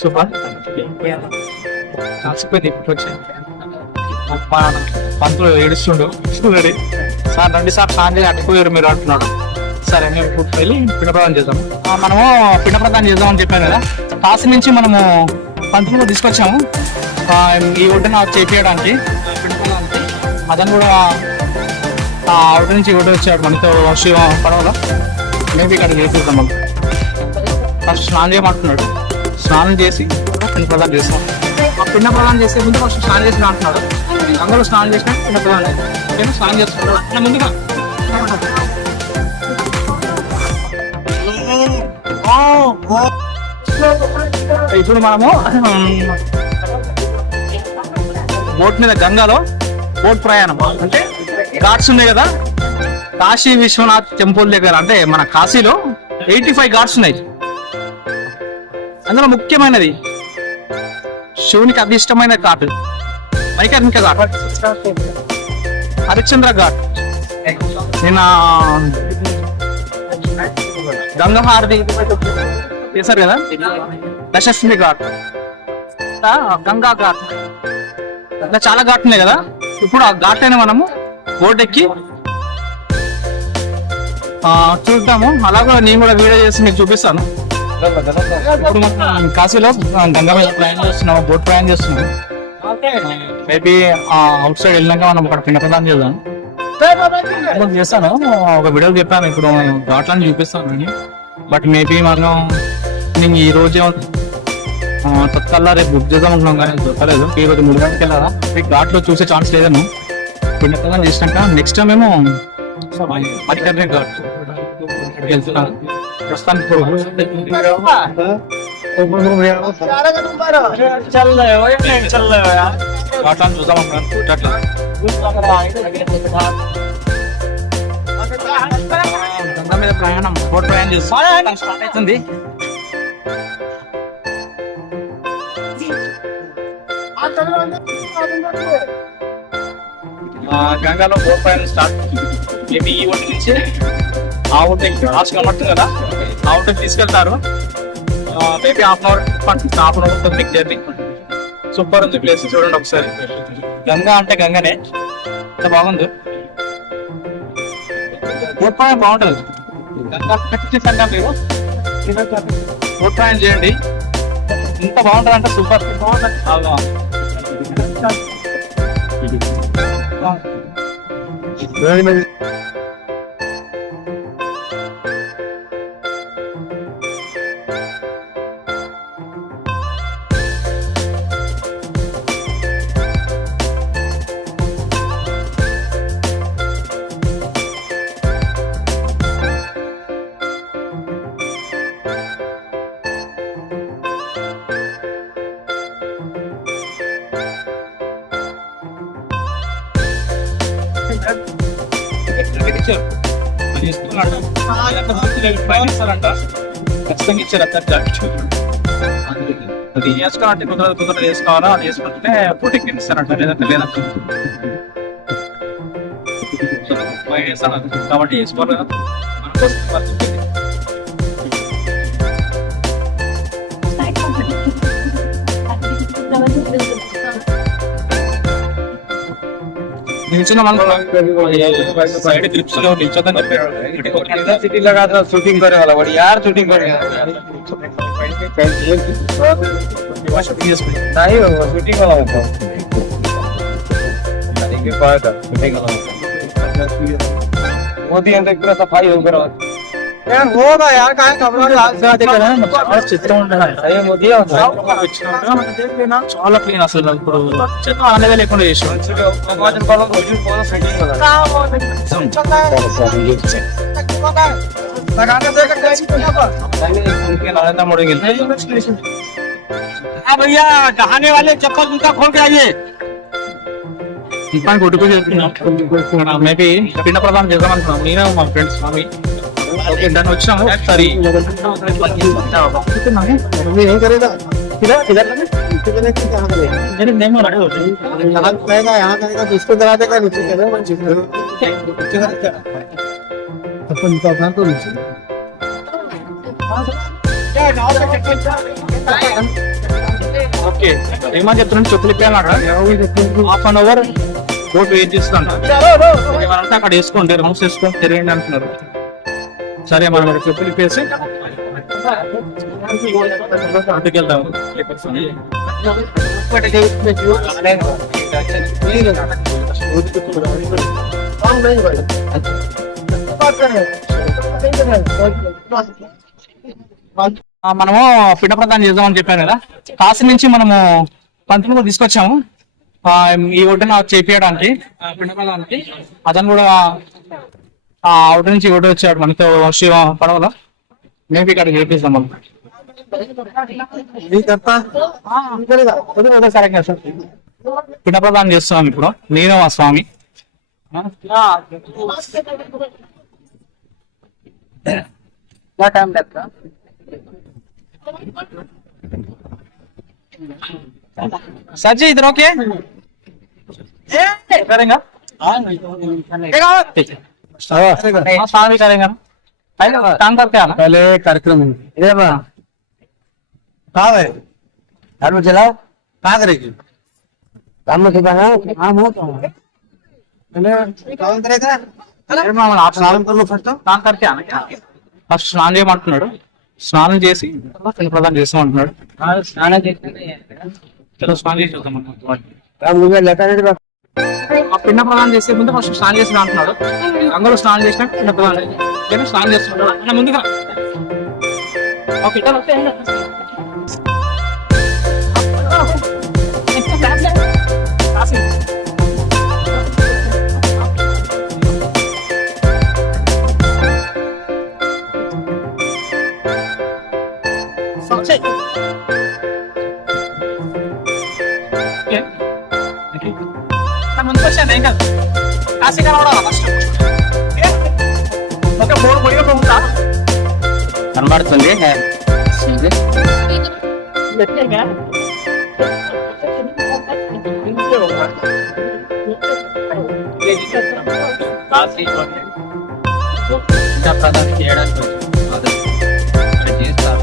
Super కాసిపోయింది ఇప్పుడు వచ్చి పంతులు ఏడుస్తుండు ready sir రండి సార్ సాంజీ అట్టుకోయారు మీరు అంటున్నాడు. సరే మేము ఇప్పుడు వెళ్ళి పిండ ప్రదానం చేద్దాం. మనము పిండ ప్రదానం చేద్దామని చెప్పాను కదా, కాశీ నుంచి మనము పంతులు తీసుకొచ్చాము ఈ ఒడ్డున చేపించడానికి పిండ ప్రదానానికి. అతను కూడా ఆ ఒడ్డు నుంచి ఒడ్డు వచ్చాడు మనతో శివ పడవలో. మేము ఇక్కడ చేసేద్దాం. మనం ఫస్ట్ స్నానం చేయమంటున్నాడు, స్నానం చేసి పిండ ప్రదానం చేస్తాం. ఆ పిండ ప్రదానం చేసే ముందు ఫస్ట్ స్నానం చేసి అంటున్నాడు. అందరూ స్నానం చేసినా పిండ ప్రదానం నేను స్నానం చేస్తున్నాడు ముందుగా. ఇప్పుడు మనము బోట్ మీద గంగాలో బోట్ ప్రయాణం అంటే ఘాట్స్ ఉన్నాయి కదా, కాశీ విశ్వనాథ్ టెంపుల్ దగ్గర అంటే మన కాశీలో 85 ఘాట్స్ ఉన్నాయి. అందులో ముఖ్యమైనది శివునికి అతి ఇష్టమైన ఘాట్ వైకర్ణిక ఘాట్, హరిశ్చంద్ర ఘాట్. నిన్న గంగా హారతి చేశారు కదా, దశమి ఘాట్, గంగా ఘాట్, ఇంకా చాలా ఘాట్ ఉన్నాయి కదా. ఇప్పుడు ఆ ఘాట్ అయినా మనము బోట్ ఎక్కి చూద్దాము. అలాగే నేను కూడా వీడియో చేసి మీకు చూపిస్తాను. ఇప్పుడు మనం కాశీలో గంగా మీద ప్రయాణం చేస్తున్నాము, బోట్ ప్రయాణం చేస్తున్నాము. మేబీ అవుట్ సైడ్ వెళ్ళినాక మనం అక్కడ పిండ ప్రదానం చేద్దాం చేస్తాను. ఒక వీడియో చెప్పాను, ఇప్పుడు ఘాట్లని చూపిస్తాను. బట్ మేబీ నేను ఈ రోజే తత్కల్లా రేపు బుక్ చేద్దాం అనుకున్నాం కానీ దొరకలేదు. ఈ రోజు 3 గంటలకు వెళ్ళాలా, ఘాట్లో చూసే ఛాన్స్ లేదను. పిండ ప్రదానం చేసినాక నెక్స్ట్ టైం ఏమో మణికర్ణిక ఘాట్ వెళ్తున్నాను. ప్రస్తుతానికి ఘాట్లను చూద్దాం అనుకున్నాను. గంగా మీద ప్రయాణం బోట్ ప్రయాణం చేస్తాం స్టార్ట్ అవుతుంది. గంగాలో బోట్ ప్రయాణం స్టార్ట్. మేబీ ఈ ఒడ్డు నుంచి ఆ ఒడ్డు లాస్ట్ కనబడుతుంది కదా, ఆ ఒడ్డుకి తీసుకెళ్తారు. Maybe half an hour big journey. Super ఉంది ప్లేస్, చూడండి ఒకసారి. గంగా అంటే గంగనే, ఎంత బాగుంది. బోట్ ప్రయాణం బాగుంటుంది. గంగా ఖచ్చితంగా మీరు బోట్ ప్రయాణం చేయండి, ఎంత బాగుంటుంది అంటే సూపర్ బాగుంటుంది. ఖచ్చితంగా ఇచ్చారు. అది వేసుకోవాలంటే కుదరదు వేసుకోవాలా, అది వేసుకుంటే ఫుటింగ్ ఇస్తారంట, లేదంటే లేదంట. కాబట్టి వేసుకోవాలి కదా. सिटी लगा था शूटिंग करे वाला बड़ी यार शूटिंग करे नहीं हो शूटिंग वाला होता शूटिंग वाला मोदी अंदर पूरा सफाई हो गया यार होगा यार काय खबर చిత్రం अरे मोदी చాలా క్లీన్ అసలు. ఇప్పుడు చెత్త అనేది లేకుండా చేసాం. नरेंद्र मोदी भैया नहाने वाले चप्पल जूता खोल के आइए. మేబీ పిండ ప్రదానం చేద్దాం అనుకున్నాం నేను మా ఫ్రెండ్స్ స్వామి. ఓకే దాన్ని వచ్చినాము సరే. ఏం కరేదా इधर इधर मेरे नेम में रखे होते यहाँ करेगा इसको करा देगा नीचे करेगा ఓకే ఏమని చెప్తున్నాను చెప్పులు ఇప్పాను హాఫ్-అన్-అవర్ బోట్ వెయిట్ చేస్తాను ఏమంటే అక్కడ వేసుకోండి రౌండ్స్ వేసుకొని తిరగండి అంటున్నారు. సరే మనం ఇక్కడ చెప్పులు ఇప్పేసి అటుకెళ్దాము. మనము పిండ ప్రదానం చేద్దామని చెప్పాను కదా, కాశీ నుంచి మనము పంతులు తీసుకొచ్చాము ఈ ఒడ్డున చేపించడానికి పిండ ప్రదానానికి. అతను కూడా ఆ అవుట్ నుంచి ఒడ్డు వచ్చాడు మనతో శివ పడవలో. మేము ఇక్కడ చేపిస్తాం మనం. పిండ ప్రదానం చేస్తున్నాం ఇప్పుడు. నేను మా స్వామి सज्जी इधर ओके करेंगे शाम भी करेंगे काम करके आना पहले कार्यक्रम कहाँ है घर में चलाओ कहाँ करेगी काम में ठिकाना काम हो काम करेगा आप स्नान कर लो फर्स्ट काम करके आना ఫస్ట్ స్నానం చేయమంటున్నాడు. స్నానం చేసి పిండ ప్రదానం చేస్తామంటున్నాడు. స్నానం చేసి స్నానం చేసి వద్దాం. పిండ ప్రదానం చేసే ముందు ఫస్ట్ స్నానం చేసి అంటున్నాడు. అందరూ స్నానం చేసినాక పిండ ప్రదానం స్నానం చేస్తున్నాడు ముందుగా. ఓకే ముందుకు వచ్చాను ఏం కాదు. కాశీ కనబడాలా ఫస్ట్. ఓకే బోర్డు పొడిగా పొంగుతా కనబడుతుంది. ప్రదానం చేయడానికి చేస్తారు.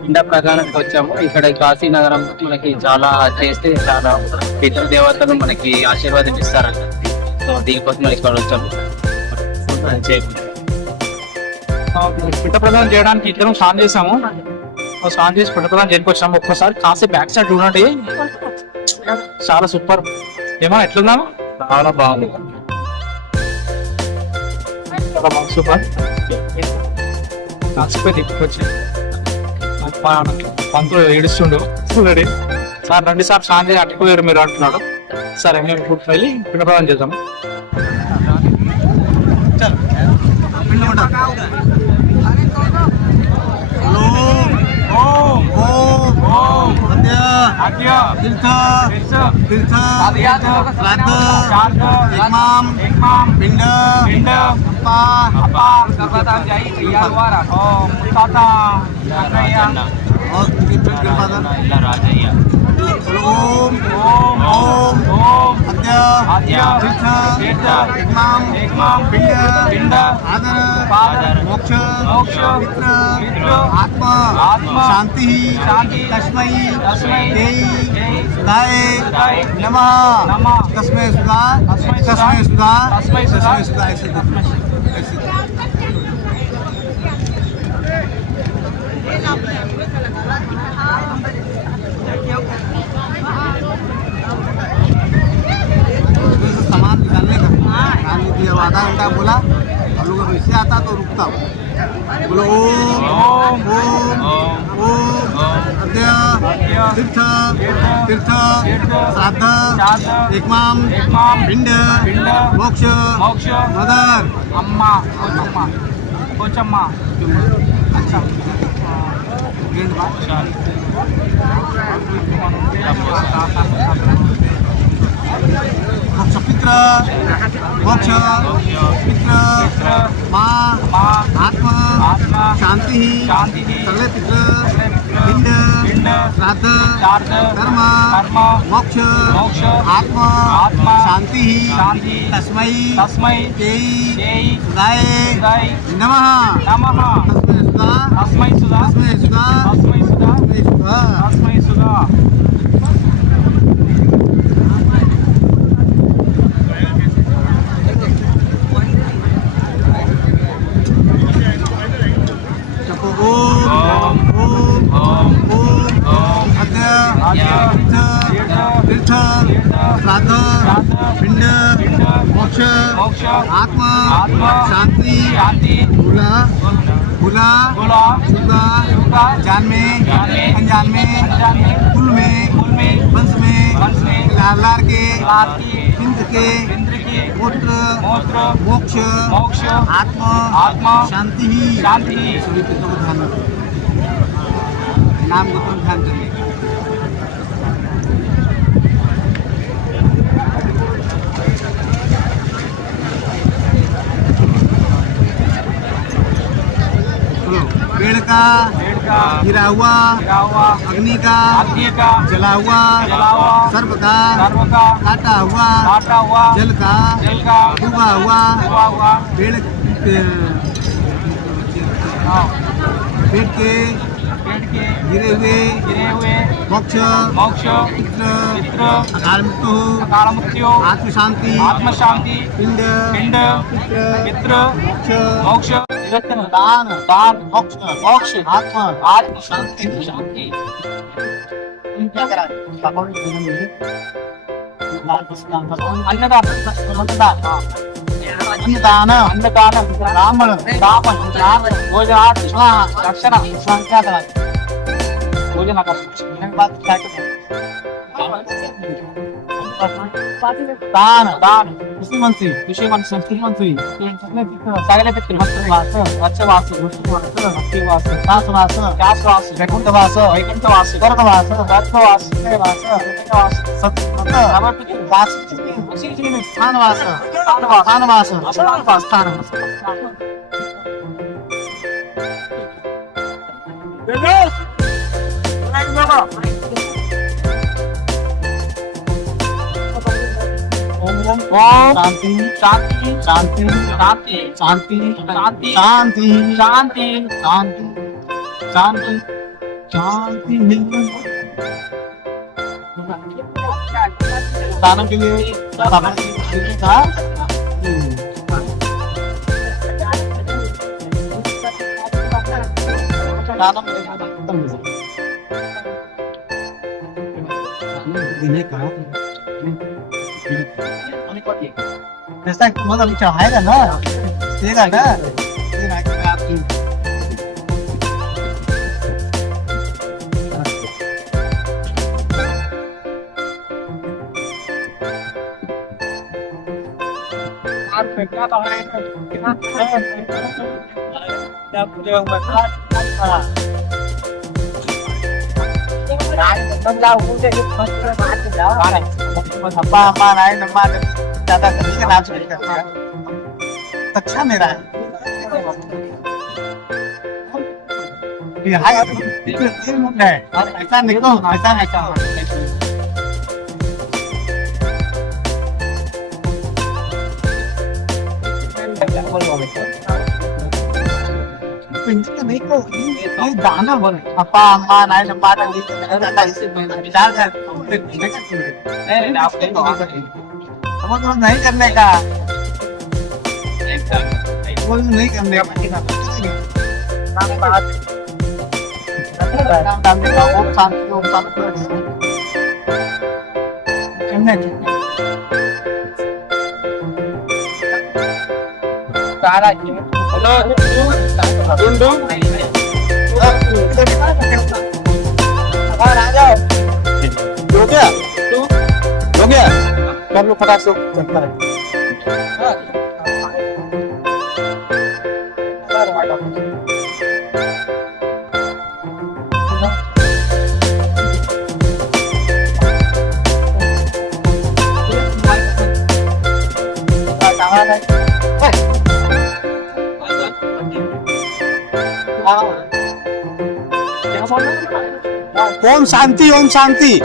పిండ ప్రదానానికి వచ్చాము. ఇక్కడ కాశీ నగరం మనకి చాలా చేస్తే చాలా పితృ దేవతలు మనకి ఆశీర్వాదం ఇస్తారంట. సో దీనికోసం ఇక్కడ వచ్చాము. పిండ ప్రదానం చేయడానికి ఇద్దరం స్నానం చేసాము. స్నానం చేసి పిండ ప్రదానం చేయడానికి వచ్చాము. ఒక్కసారి కాశీ బ్యాక్ సైడ్ చూడండి, చాలా సూపర్. ఏమో ఎట్లున్నాము? చాలా బాగుంది, చాలా బాగుంది, సూపర్. కాసిపోయి తిప్పుకొచ్చి పంతులు ఏడుస్తుండు. రెడీ సార్ రండి సార్ స్నానం చేసి అట్టుకోయారు మీరు అంటున్నాడు. సరే మేము ఇప్పుడు వెళ్ళి పిండ ప్రదానం చేద్దాం. शांति तस्मै सुधाय नमः तस्मै सुधा तस्मै सुधा तस्मै सुधा ऐसे से आता तो रुकता हूँ। बोलो ओम ओम ओम अद्य तीर्थ तीर्थ श्राद्ध एकमाम पिंड मोक्ष मदर अम्मा अम्मा कोचम्मा अच्छा मोक्ष पित्र मोक्ष पित्र माँ आत्मा शांति सर्वे पित्र पिंड श्राद्ध कर्म मोक्ष आत्मा शांति तस्मै जय सुधाय नमः तस्मै सुधा तस्मै सुधा तस्मै सुधा तीर्थ श्राद्ध पिंड मोक्ष आत्मा शांति भूला शुदा जान में अनजान में कुल में वंश में लार के इंद्र के मूत्र मोक्ष आत्मा शांति सभी पितरों को ध्यान रखो नाम को तुम ध्यान करिए पेड़ का गिरा हुआ अग्नि का जला हुआ सर्प का काटा हुआ जल का डूबा हुआ पेड़ के गिरे हुए मोक्ष पितृ अकाल मृत्यु आत्म शांति पिंड पितृ मोक्ष दान मोक्ष आत्म शांति अन्नदान ब्राह्मण भोजन रक्षण भोजन दान कृषि मंत्री संस्कृति मंत्री सगले पितृ वत्सवास भक्तिवास व्यासवास वैकुंठवास स्वर्गवास स्थानवास शांति शांति शांति शांति शांति शांति शांति शांति शांति शांति दान के लिए जैसा मतलब चाहेगा ना देगा ना ज्यादा कभी का नाम नहीं करता अच्छा मेरा है ऐसा निकलो ऐसा ऐसा दाना बोले अप्पा अम्मा नाइन अम्मा विचार कर नहीं करने का नहीं करने का हो गया हो गया सब लोग फटाक से चलता है ओम शांति ओम शांति